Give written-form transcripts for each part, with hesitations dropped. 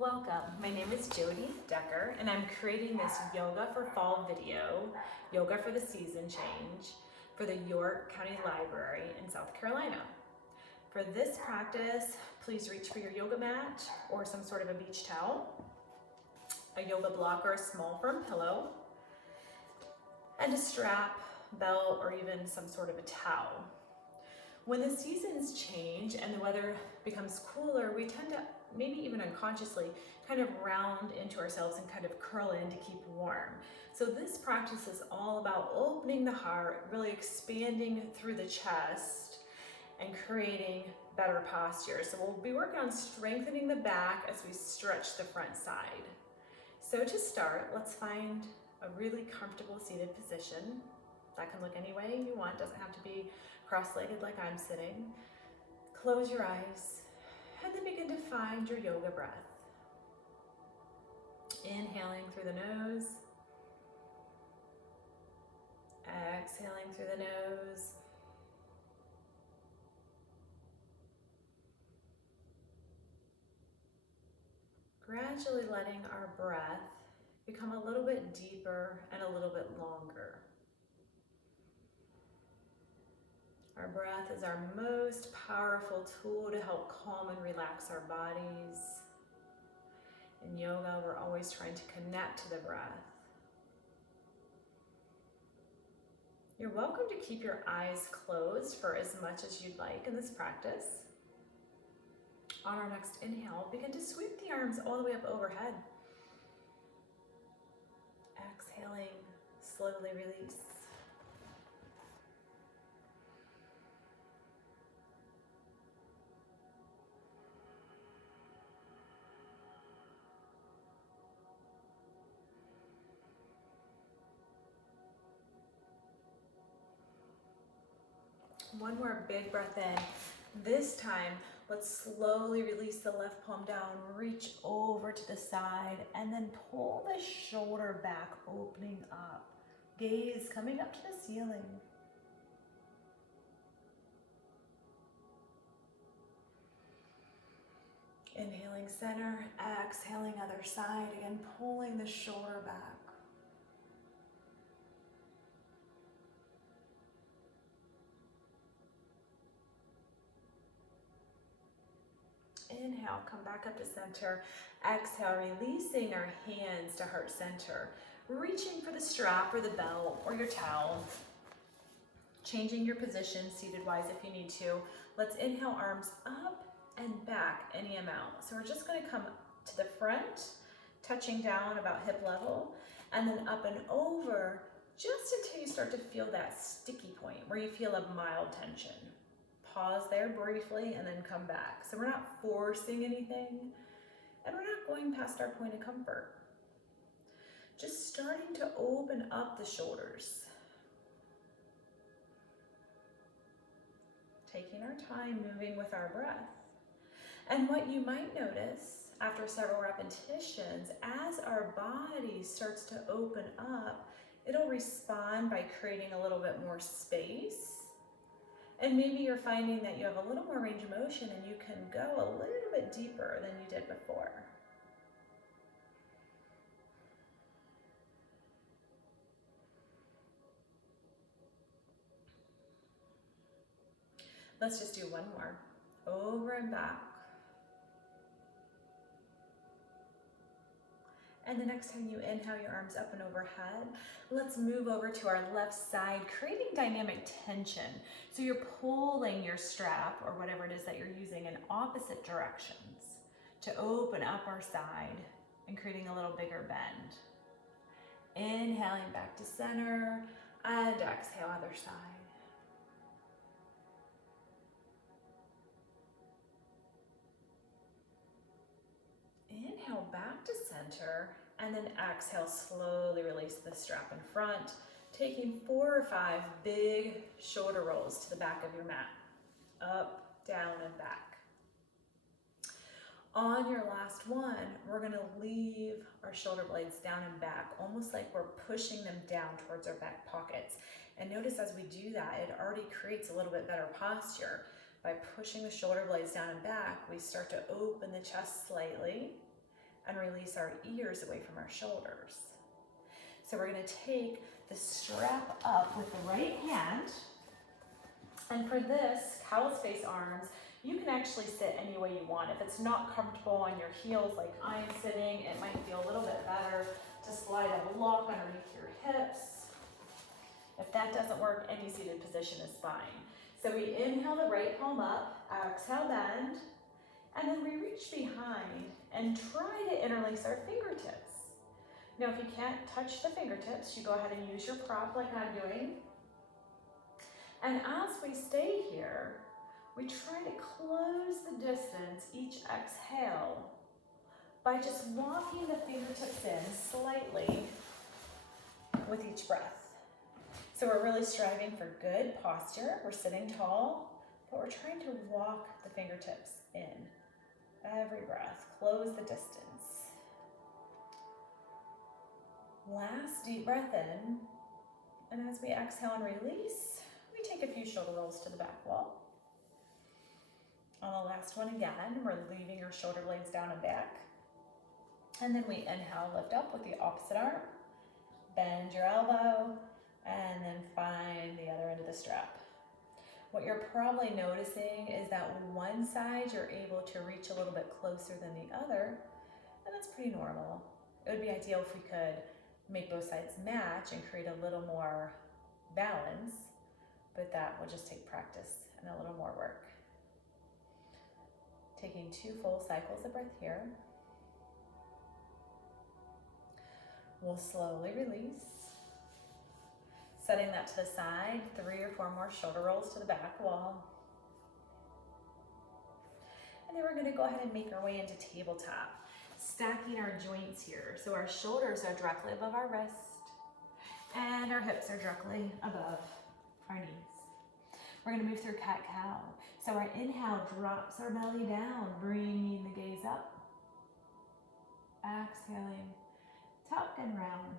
Welcome, my name is Jody Decker and I'm creating this Yoga for Fall video, Yoga for the Season Change, for the York County Library in South Carolina. For this practice, please reach for your yoga mat or some sort of a beach towel, a yoga block or a small firm pillow, and a strap, belt, or even some sort of a towel. When the seasons change and the weather becomes cooler, we tend to, maybe even unconsciously, kind of round into ourselves and kind of curl in to keep warm. So this practice is all about opening the heart, really expanding through the chest and creating better posture. So we'll be working on strengthening the back as we stretch the front side. So to start, let's find a really comfortable seated position. That can look any way you want, doesn't have to be cross-legged like I'm sitting. Close your eyes and then begin to find your yoga breath. Inhaling through the nose, exhaling through the nose. Gradually letting our breath become a little bit deeper and a little bit longer. Our breath is our most powerful tool to help calm and relax our bodies. In yoga, we're always trying to connect to the breath. You're welcome to keep your eyes closed for as much as you'd like in this practice. On our next inhale, begin to sweep the arms all the way up overhead. Exhaling, slowly release. One more big breath in. This time, let's slowly release the left palm down, reach over to the side, and then pull the shoulder back, opening up. Gaze coming up to the ceiling. Inhaling center, exhaling other side, again pulling the shoulder back. Inhale, come back up to center. Exhale, releasing our hands to heart center. Reaching for the strap or the belt or your towel. Changing your position seated-wise if you need to. Let's inhale, arms up and back any amount. So we're just going to come to the front, touching down about hip level, and then up and over just until you start to feel that sticky point where you feel a mild tension. Pause there briefly and then come back. So we're not forcing anything and we're not going past our point of comfort. Just starting to open up the shoulders. Taking our time, moving with our breath. And what you might notice after several repetitions, as our body starts to open up, it'll respond by creating a little bit more space. And maybe you're finding that you have a little more range of motion and you can go a little bit deeper than you did before. Let's just do one more. Over and back. And the next time you inhale, your arms up and overhead. Let's move over to our left side, creating dynamic tension. So you're pulling your strap or whatever it is that you're using in opposite directions to open up our side and creating a little bigger bend. Inhaling back to center and exhale other side. Inhale back to center and then exhale, slowly release the strap in front, taking 4 or 5 big shoulder rolls to the back of your mat. Up, down, and back. On your last one, we're gonna leave our shoulder blades down and back, almost like we're pushing them down towards our back pockets. And notice as we do that, it already creates a little bit better posture. By pushing the shoulder blades down and back, we start to open the chest slightly, and release our ears away from our shoulders. So we're gonna take the strap up with the right hand. And for this, cowl space arms, you can actually sit any way you want. If it's not comfortable on your heels like I'm sitting, it might feel a little bit better to slide a block underneath your hips. If that doesn't work, any seated position is fine. So we inhale the right palm up, exhale bend, and then we reach behind and try to interlace our fingertips. Now if you can't touch the fingertips, you go ahead and use your prop like I'm doing. And as we stay here, we try to close the distance each exhale by just walking the fingertips in slightly with each breath. So we're really striving for good posture. We're sitting tall, but we're trying to walk the fingertips in. Every breath, close the distance. Last deep breath in, and as we exhale and release, we take a few shoulder rolls to the back wall. On the last one again, we're leaving our shoulder blades down and back. And then we inhale, lift up with the opposite arm, bend your elbow, and then find the other end of the strap. What you're probably noticing is that one side you're able to reach a little bit closer than the other, and that's pretty normal. It would be ideal if we could make both sides match and create a little more balance, but that will just take practice and a little more work. Taking 2 full cycles of breath here. We'll slowly release. Setting that to the side, 3 or 4 more shoulder rolls to the back wall. And then we're gonna go ahead and make our way into tabletop, stacking our joints here. So our shoulders are directly above our wrist and our hips are directly above our knees. We're gonna move through cat-cow. So our inhale drops our belly down, bringing the gaze up. Exhaling, tuck and round.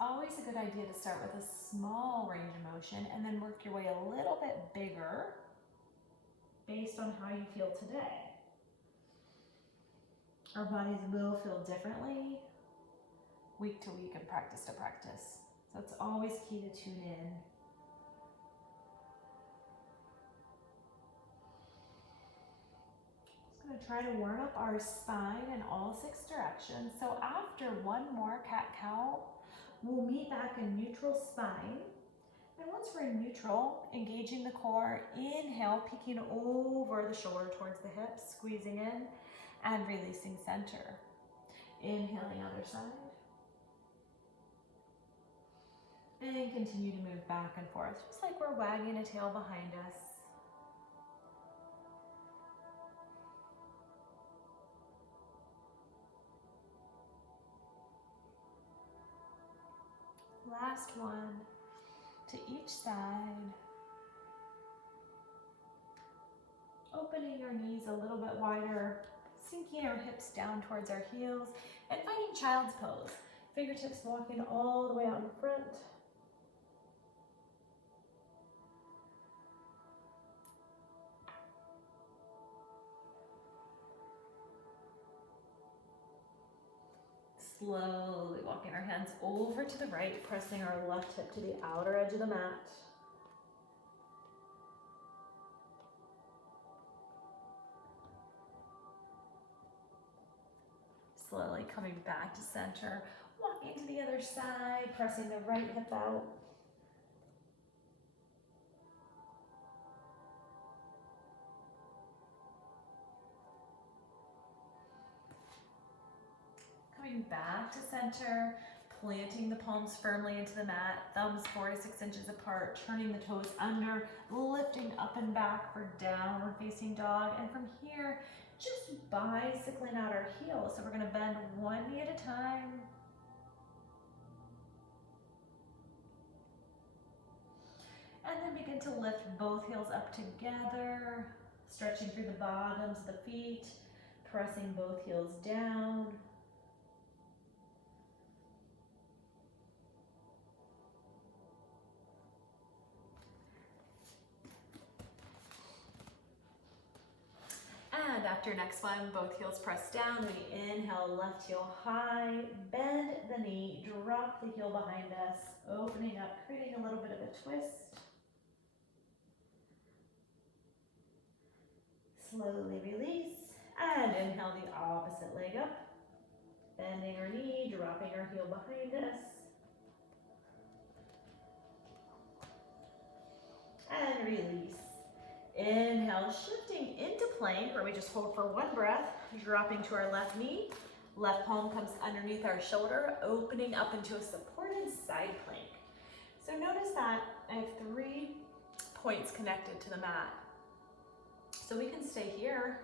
Always a good idea to start with a small range of motion and then work your way a little bit bigger based on how you feel today. Our bodies will feel differently week to week and practice to practice. So it's always key to tune in. Just going to try to warm up our spine in all 6 directions. So after one more cat-cow, we'll meet back in neutral spine. And once we're in neutral, engaging the core, inhale, peeking over the shoulder towards the hips, squeezing in and releasing center. Inhaling other side. And continue to move back and forth, just like we're wagging a tail behind us. Last one to each side. Opening our knees a little bit wider, sinking our hips down towards our heels, and finding child's pose. Fingertips walking all the way out in front. Slowly walking our hands over to the right, pressing our left hip to the outer edge of the mat. Slowly coming back to center, walking to the other side, pressing the right hip out. Coming back to center, planting the palms firmly into the mat, thumbs 4 to 6 inches apart, turning the toes under, lifting up and back for downward facing dog. And from here, just bicycling out our heels. So we're going to bend one knee at a time. And then begin to lift both heels up together, stretching through the bottoms of the feet, pressing both heels down. your next one, both heels press down. We inhale, left heel high, bend the knee, drop the heel behind us, opening up, creating a little bit of a twist. Slowly release, and inhale the opposite leg up, bending our knee, dropping our heel behind us. And release. Inhale, shifting into plank, where we just hold for one breath, dropping to our left knee. Left palm comes underneath our shoulder, opening up into a supported side plank. So notice that I have 3 points connected to the mat. So we can stay here,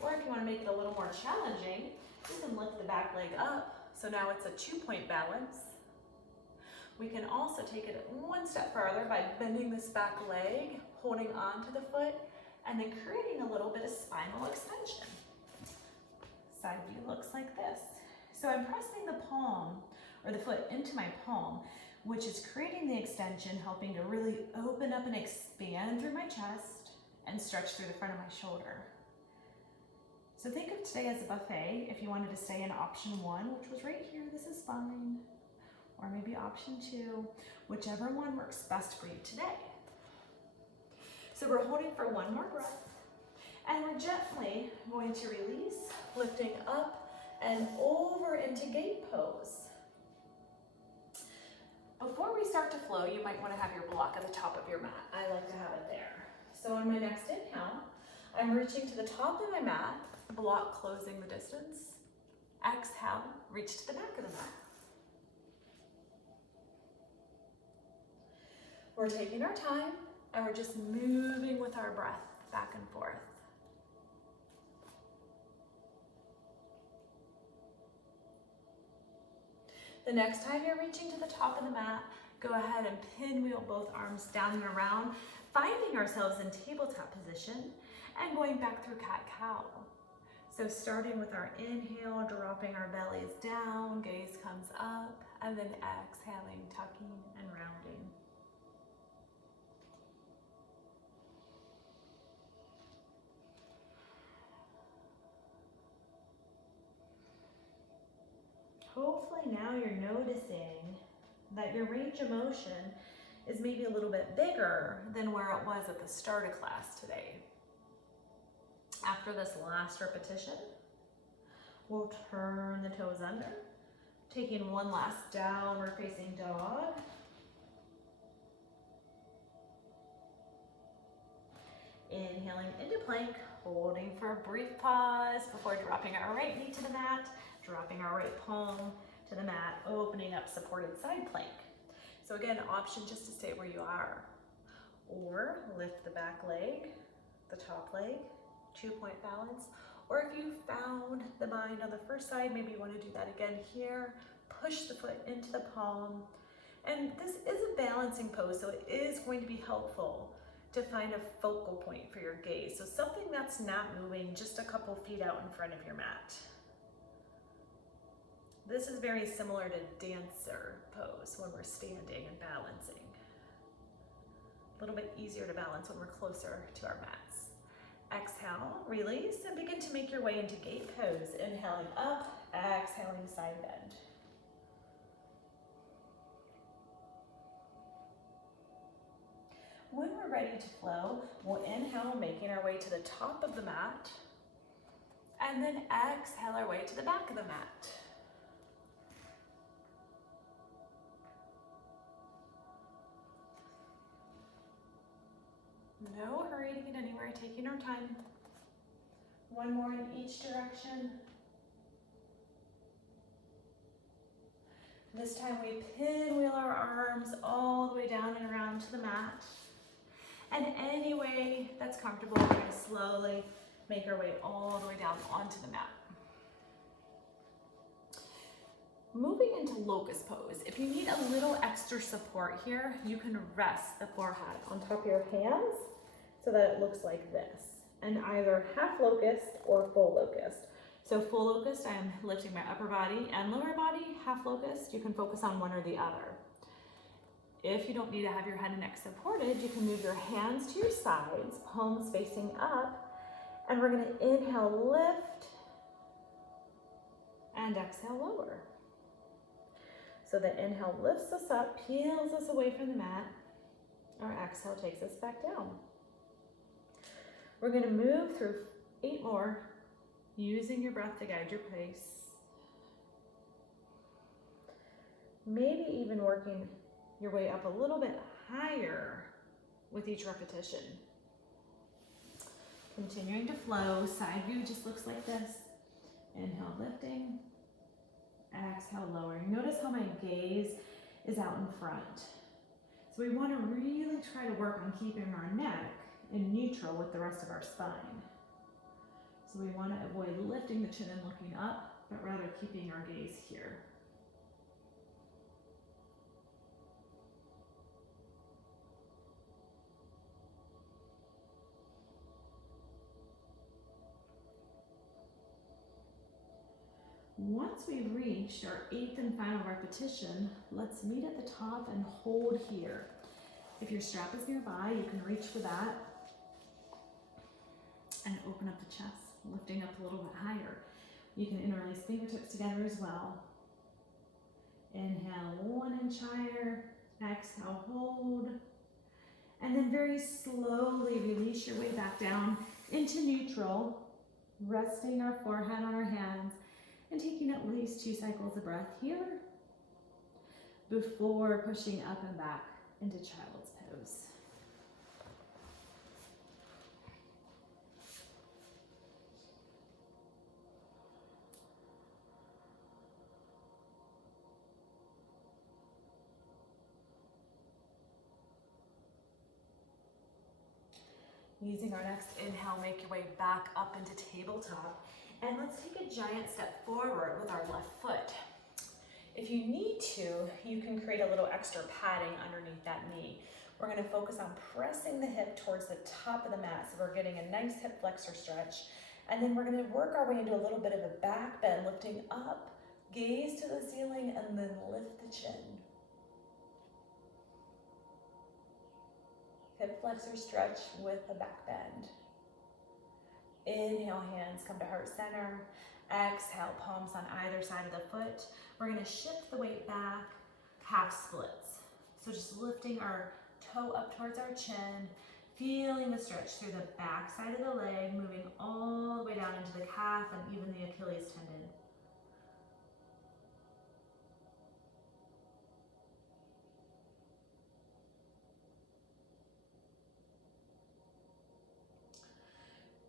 or if you want to make it a little more challenging, you can lift the back leg up. So now it's a 2-point balance. We can also take it one step farther by bending this back leg, holding on to the foot, and then creating a little bit of spinal extension. Side view looks like this. So I'm pressing the palm, or the foot, into my palm, which is creating the extension, helping to really open up and expand through my chest and stretch through the front of my shoulder. So think of today as a buffet. If you wanted to stay in option 1, which was right here, this is fine. Or maybe option 2, whichever one works best for you today. So we're holding for one more breath, and we're gently going to release, lifting up and over into gate pose. Before we start to flow, you might want to have your block at the top of your mat. I like to have it there. So on my next inhale, I'm reaching to the top of my mat, block closing the distance. Exhale, reach to the back of the mat. We're taking our time, and we're just moving with our breath back and forth. The next time you're reaching to the top of the mat, go ahead and pinwheel both arms down and around, finding ourselves in tabletop position and going back through cat-cow. So starting with our inhale, dropping our bellies down, gaze comes up, and then exhaling, tucking and rounding. Hopefully now you're noticing that your range of motion is maybe a little bit bigger than where it was at the start of class today. After this last repetition, we'll turn the toes under, taking one last downward facing dog. Inhaling into plank, holding for a brief pause before dropping our right knee to the mat, dropping our right palm to the mat, opening up supported side plank. So again, option just to stay where you are. Or lift the back leg, the top leg, 2-point balance. Or if you found the bind on the first side, maybe you want to do that again here. Push the foot into the palm. And this is a balancing pose, so it is going to be helpful to find a focal point for your gaze. So something that's not moving just a couple feet out in front of your mat. This is very similar to dancer pose when we're standing and balancing. A little bit easier to balance when we're closer to our mats. Exhale, release, and begin to make your way into gate pose. Inhaling up, exhaling side bend. When we're ready to flow, we'll inhale, making our way to the top of the mat, and then exhale our way to the back of the mat. No hurry to get anywhere, taking our time. One more in each direction. This time we pinwheel our arms all the way down and around to the mat. And any way that's comfortable, we're going to slowly make our way all the way down onto the mat. Moving into Locust Pose, if you need a little extra support here, you can rest the forehead on top of your hands so that it looks like this, and either half locust or full locust. So full locust, I am lifting my upper body and lower body. Half locust, you can focus on one or the other. If you don't need to have your head and neck supported, you can move your hands to your sides, palms facing up, And we're gonna inhale, lift, and exhale, lower. So the inhale lifts us up, peels us away from the mat. Our exhale takes us back down. We're gonna move through 8 more, using your breath to guide your pace. Maybe even working your way up a little bit higher with each repetition. Continuing to flow, side view just looks like this. Inhale, lifting. Exhale, lowering. Notice how my gaze is out in front. So we want to really try to work on keeping our neck in neutral with the rest of our spine. So we want to avoid lifting the chin and looking up, but rather keeping our gaze here. Once we've reached our 8th and final repetition, let's meet at the top and hold here. If your strap is nearby, you can reach for that and open up the chest, lifting up a little bit higher. You can interlace fingertips together as well. Inhale, 1 inch higher. Exhale, hold. And then very slowly release your way back down into neutral, resting our forehead on our hands and taking at least 2 cycles of breath here before pushing up and back into Child's Pose. Using our next inhale, make your way back up into tabletop. And let's take a giant step forward with our left foot. If you need to, you can create a little extra padding underneath that knee. We're gonna focus on pressing the hip towards the top of the mat, so we're getting a nice hip flexor stretch. And then we're gonna work our way into a little bit of a back bend, lifting up, gaze to the ceiling, and then lift the chin. Hip flexor stretch with a back bend. Inhale, hands come to heart center. Exhale, palms on either side of the foot. We're gonna shift the weight back, half splits. So just lifting our toe up towards our chin, feeling the stretch through the back side of the leg, moving all the way down into the calf and even the Achilles tendon.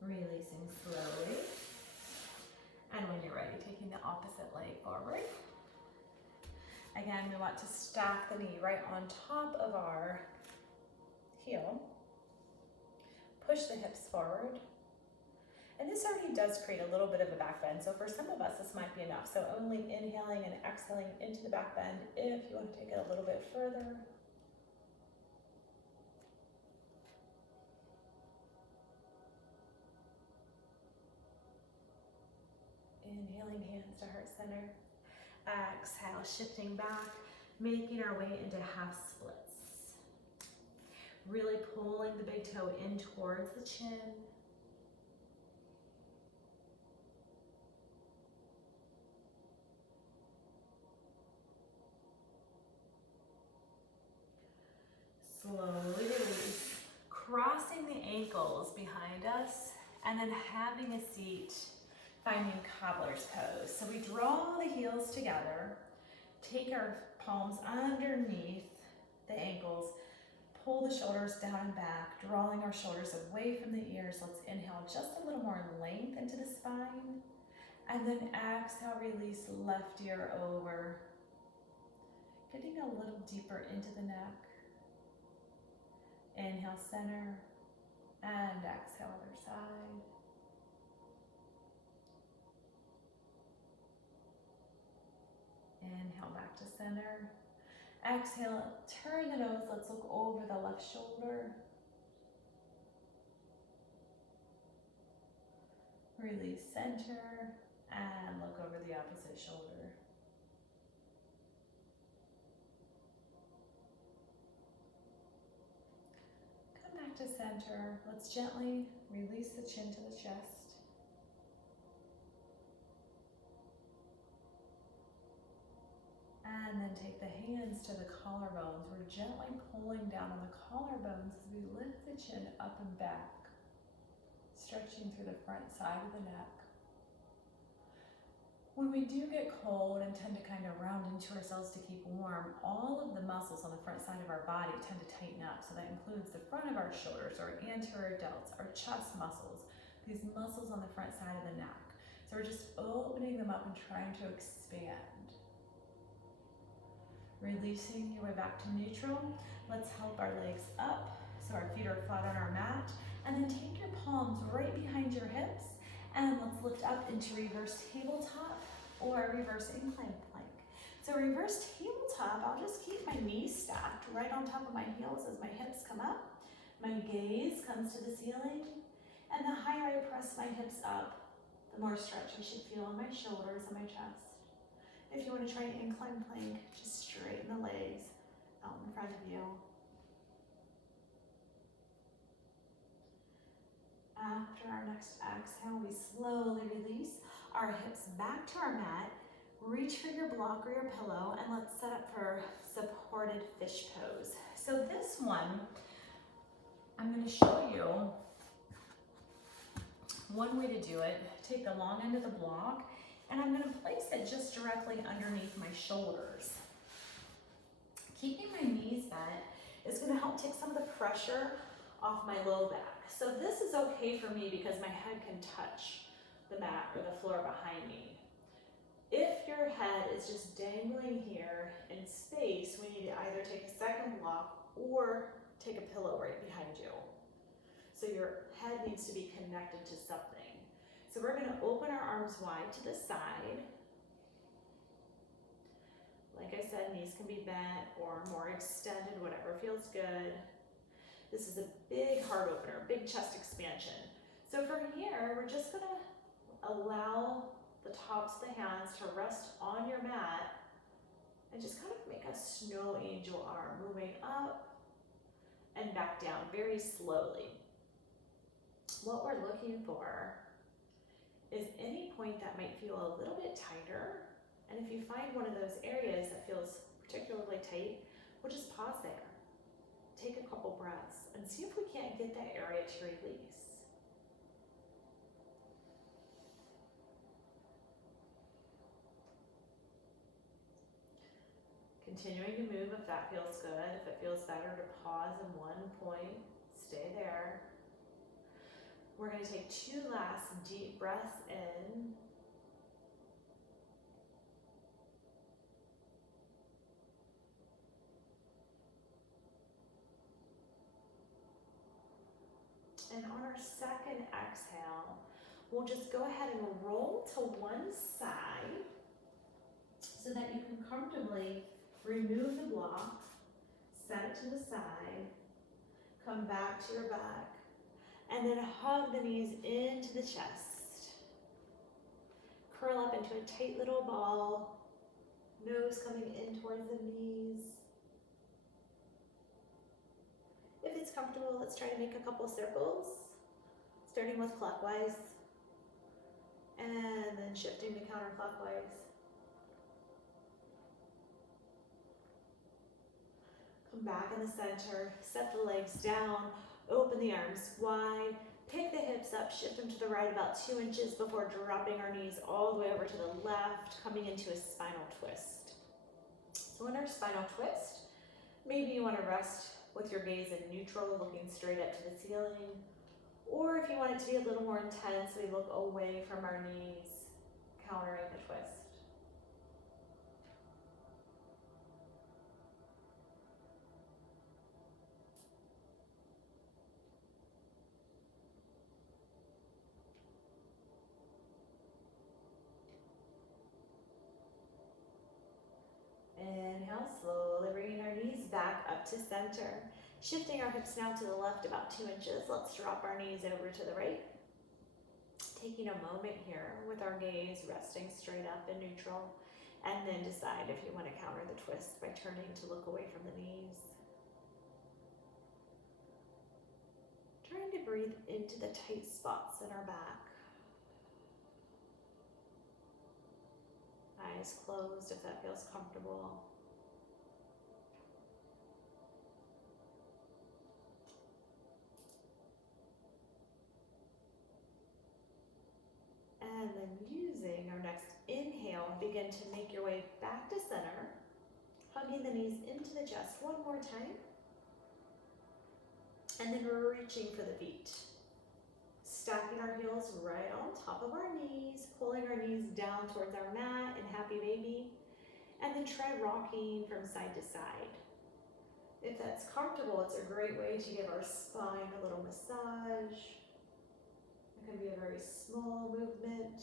Releasing slowly. And when you're ready, taking the opposite leg forward. Again, we want to stack the knee right on top of our heel. Push the hips forward. And this already does create a little bit of a back bend. So for some of us, this might be enough. So only inhaling and exhaling into the back bend if you want to take it a little bit further. Inhaling, hands to heart center. Exhale, shifting back, making our way into half splits. Really pulling the big toe in towards the chin. Slowly release, crossing the ankles behind us, and then having a seat, finding cobbler's pose. So we draw the heels together, take our palms underneath the ankles, pull the shoulders down and back, drawing our shoulders away from the ears. Let's inhale just a little more length into the spine, and then exhale, release left ear over, getting a little deeper into the neck. Inhale, center, and exhale, other side. Inhale, back to center. Exhale, turn the nose. Let's look over the left shoulder. Release center, and look over the opposite shoulder. to center. Let's gently release the chin to the chest. And then take the hands to the collarbones. We're gently pulling down on the collarbones as we lift the chin up and back, stretching through the front side of the neck. When we do get cold and tend to kind of round into ourselves to keep warm, all of the muscles on the front side of our body tend to tighten up. So that includes the front of our shoulders, our anterior delts, our chest muscles, these muscles on the front side of the neck. So we're just opening them up and trying to expand. Releasing your way back to neutral. Let's help our legs up so our feet are flat on our mat. And then take your palms right behind your hips and let's lift up into reverse tabletop or reverse incline plank. So reverse tabletop, I'll just keep my knees stacked right on top of my heels as my hips come up. My gaze comes to the ceiling, and the higher I press my hips up, the more stretch I should feel in my shoulders and my chest. If you want to try an incline plank, just straighten the legs out in front of you. After our next exhale, we slowly release our hips back to our mat. Reach for your block or your pillow, and let's set up for supported fish pose. So this one, I'm going to show you one way to do it. Take the long end of the block, and I'm going to place it just directly underneath my shoulders. Keeping my knees bent is going to help take some of the pressure off my low back. So this is okay for me because my head can touch the mat or the floor behind me. If your head is just dangling here in space, we need to either take a second block or take a pillow right behind you. So your head needs to be connected to something. So we're going to open our arms wide to the side. Like I said, knees can be bent or more extended, whatever feels good. This is a big heart opener, big chest expansion. So from here, we're just going to allow the tops of the hands to rest on your mat and just kind of make a snow angel arm, moving up and back down very slowly. What we're looking for is any point that might feel a little bit tighter. And if you find one of those areas that feels particularly tight, we'll just pause there. Take a couple breaths and see if we can't get that area to release. Continuing to move if that feels good. If it feels better to pause in one point, stay there. We're going to take 2 last deep breaths in. And on our second exhale, we'll just go ahead and roll to one side so that you can comfortably remove the block, set it to the side, come back to your back, and then hug the knees into the chest. Curl up into a tight little ball, nose coming in towards the knees. If it's comfortable, let's try to make a couple circles, starting with clockwise, and then shifting to counterclockwise. Come back in the center, set the legs down, open the arms wide, pick the hips up, shift them to the right about 2 inches before dropping our knees all the way over to the left, coming into a spinal twist. So in our spinal twist, maybe you want to rest with your gaze in neutral, looking straight up to the ceiling. Or if you want it to be a little more intense, we look away from our knees, countering the twist. Inhale, slowly bringing our knees back up to center. Shifting our hips now to the left about 2 inches. Let's drop our knees over to the right. Taking a moment here with our gaze resting straight up in neutral, and then decide if you want to counter the twist by turning to look away from the knees. breathe into the tight spots in our back. Eyes closed if that feels comfortable. And then using our next inhale, begin to make your way back to center, hugging the knees into the chest one more time. And then we're reaching for the feet. Stacking our heels right on top of our knees, pulling our knees down towards our mat in happy baby. And then try rocking from side to side. If that's comfortable, it's a great way to give our spine a little massage. It can be a very small movement.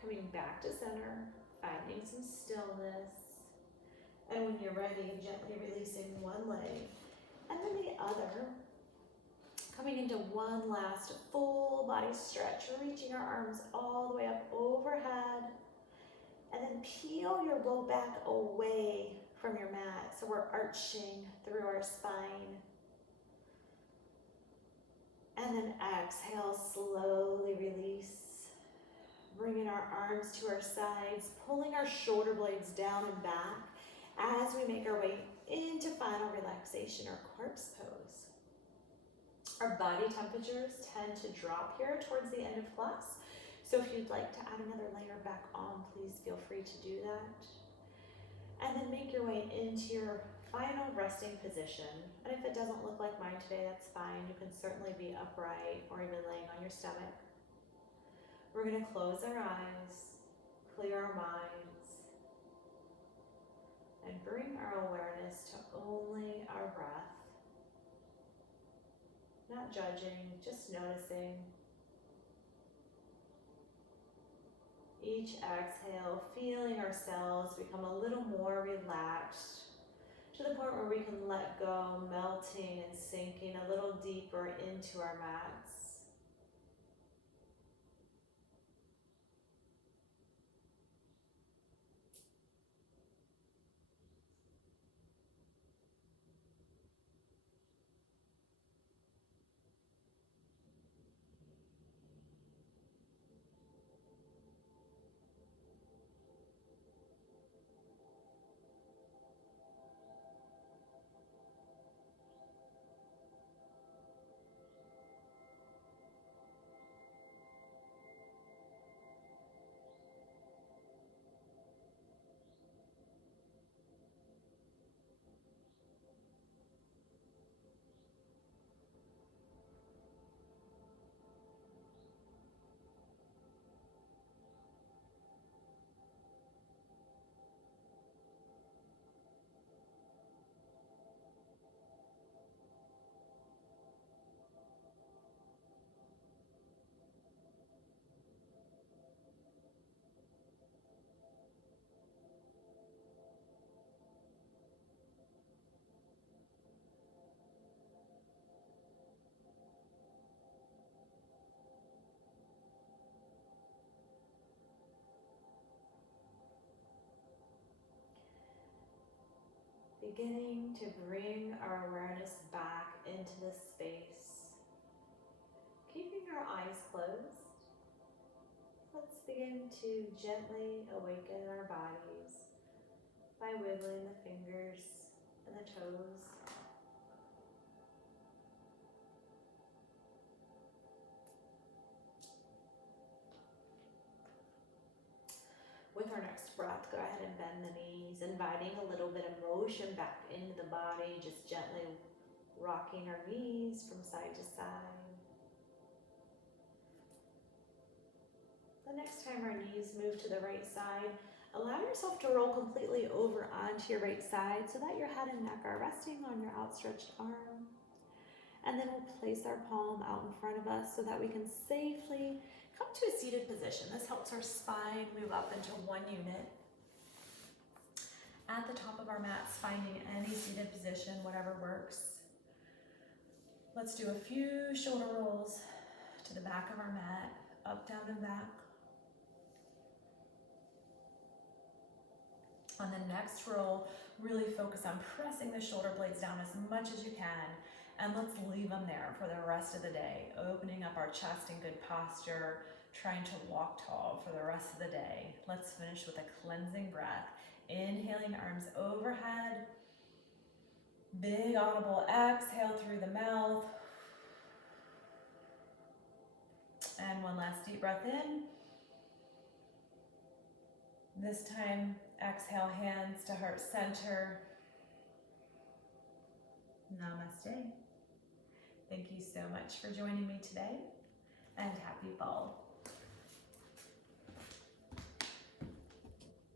Coming back to center, finding some stillness. And when you're ready, gently releasing one leg and then the other. Coming into one last full body stretch, reaching our arms all the way up overhead. And then peel your low back away from your mat. So we're arching through our spine. And then exhale, slowly release. Bringing our arms to our sides, pulling our shoulder blades down and back as we make our way into final relaxation or corpse pose. Our body temperatures tend to drop here towards the end of class. So if you'd like to add another layer back on, please feel free to do that. And then make your way into your final resting position. And if it doesn't look like mine today, that's fine. You can certainly be upright or even laying on your stomach. We're going to close our eyes, clear our minds, and bring our awareness to only our breath. Not judging, just noticing. Each exhale, feeling ourselves become a little more relaxed to the point where we can let go, melting and sinking a little deeper into our mats. Beginning to bring our awareness back into this space. Keeping our eyes closed, let's begin to gently awaken our bodies by wiggling the fingers and the toes. With our next breath, go ahead and bend the knees, inviting a little bit of motion back into the body, just gently rocking our knees from side to side. The next time our knees move to the right side, allow yourself to roll completely over onto your right side so that your head and neck are resting on your outstretched arm. And then we'll place our palm out in front of us so that we can safely come to a seated position. This helps our spine move up into one unit. At the top of our mats, finding any seated position, whatever works. Let's do a few shoulder rolls to the back of our mat, up, down, and back. On the next roll, really focus on pressing the shoulder blades down as much as you can, and let's leave them there for the rest of the day, opening up our chest in good posture, trying to walk tall for the rest of the day. Let's finish with a cleansing breath. Inhaling, arms overhead. Big audible exhale through the mouth. And one last deep breath in. This time, exhale, hands to heart center. Namaste. Thank you so much for joining me today, and happy fall.